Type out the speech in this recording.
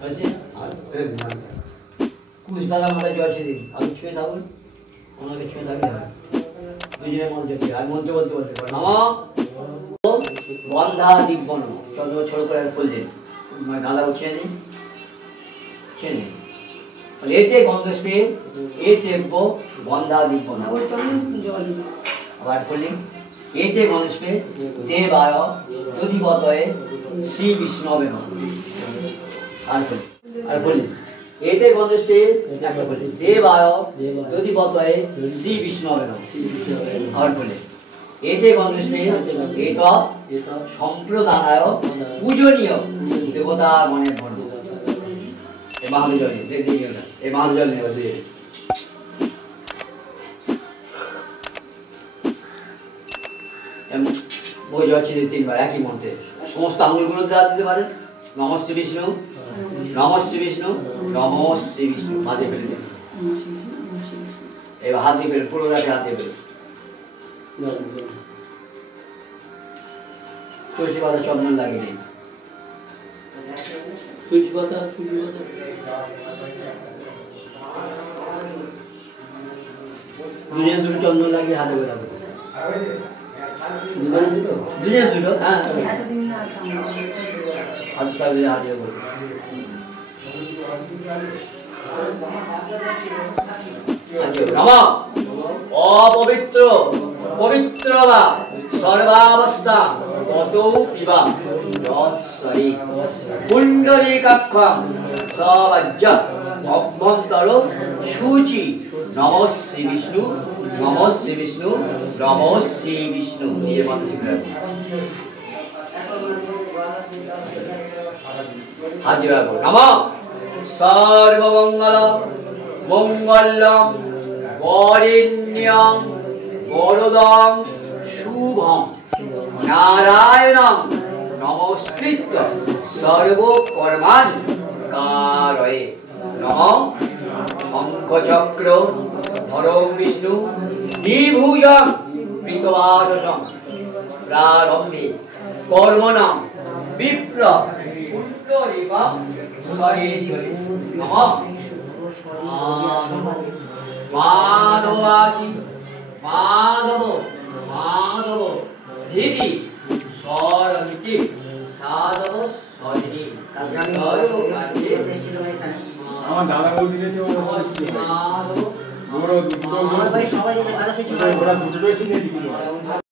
হচ্ছে আর কুশ দ্বারা মাথায় জয়সী দিন আপনি ছুঁয়ে থাকুন ওনাকে ছুঁয়ে থাকলে হয় দুজনের মন্ত্র কি আর মন্ত্র বলতে বলতে নম বন্ধা দিব্য নম চন্দ্র ছোট করে খুলছেন গাঁদা উঠিয়ে নিন ছেড়ে নিন এতে গন্ধস্পে এতে বন্ধা দিব্য নম আবার খুললেন एते गणेशपे देवाय दधिपतये श्री विष्णवे नमः আর বলি एते गणेशपे देवाय दधिपतये श्री विष्णवे नमः আর বলি एते गणेशपे एत सम्प्रदानाय पूजनीय देवता गणेर धर्म ए महादेव जल देख देखिए ओटा ए महादेव जल नेবা দিয়ে বই যাচ্ছে তিনবার একই মন্ত্রে সমস্ত আঙুলগুলো দেওয়া দিতে পারেন নমঃ শ্রী বিষ্ণু নমঃ শ্রী বিষ্ণু নমঃ শ্রী বিষ্ণু মাঝে ফেলে দেন এবার হাত দিয়ে ফেলে পুরোটাকে হাত দিয়ে ফেলে তুলসী পাতা চন্দন লাগিয়ে দিন তুলসী পাতা দুজনে দুটো চন্দন লাগিয়ে হাতে বেরাবো দুজনে দুটো হ্যাঁ আজকাল হাতে বল নমঃ অপবিত্র পবিত্র বা সর্বাবস্থা কতৌ পিবা যৎসরি পুণ্ডরীকাক্ষং সবজ্জ অভ্যন্তর শুচি নমঃ শ্রী বিষ্ণু নমঃ শ্রী বিষ্ণু নমঃ শ্রী বিষ্ণু এই মন্ত্র শিখলাম হাজির করো নমঃ সর্বমঙ্গল মঙ্গলম বরেণ্যং বরদং শুভং নারায়ণং নমস্কৃত্য সর্বকর্মাণি কারয়ে নমঃ শঙ্খচক্র ধরং বিষ্ণু নিভুজং পৃতবাসসং প্রারম্ভে কর্মণাং বিপ্র পুণ্ডরীকা সরেশ্বরী নমঃ মাধবাসি মাধব মাধব ধীরি সরন্তি সাধব সরিণী সর্বকার্যে আমার দাদা বলতে গেছে ওরা দুটো সবাই ভালো কিছু ওরা দুটো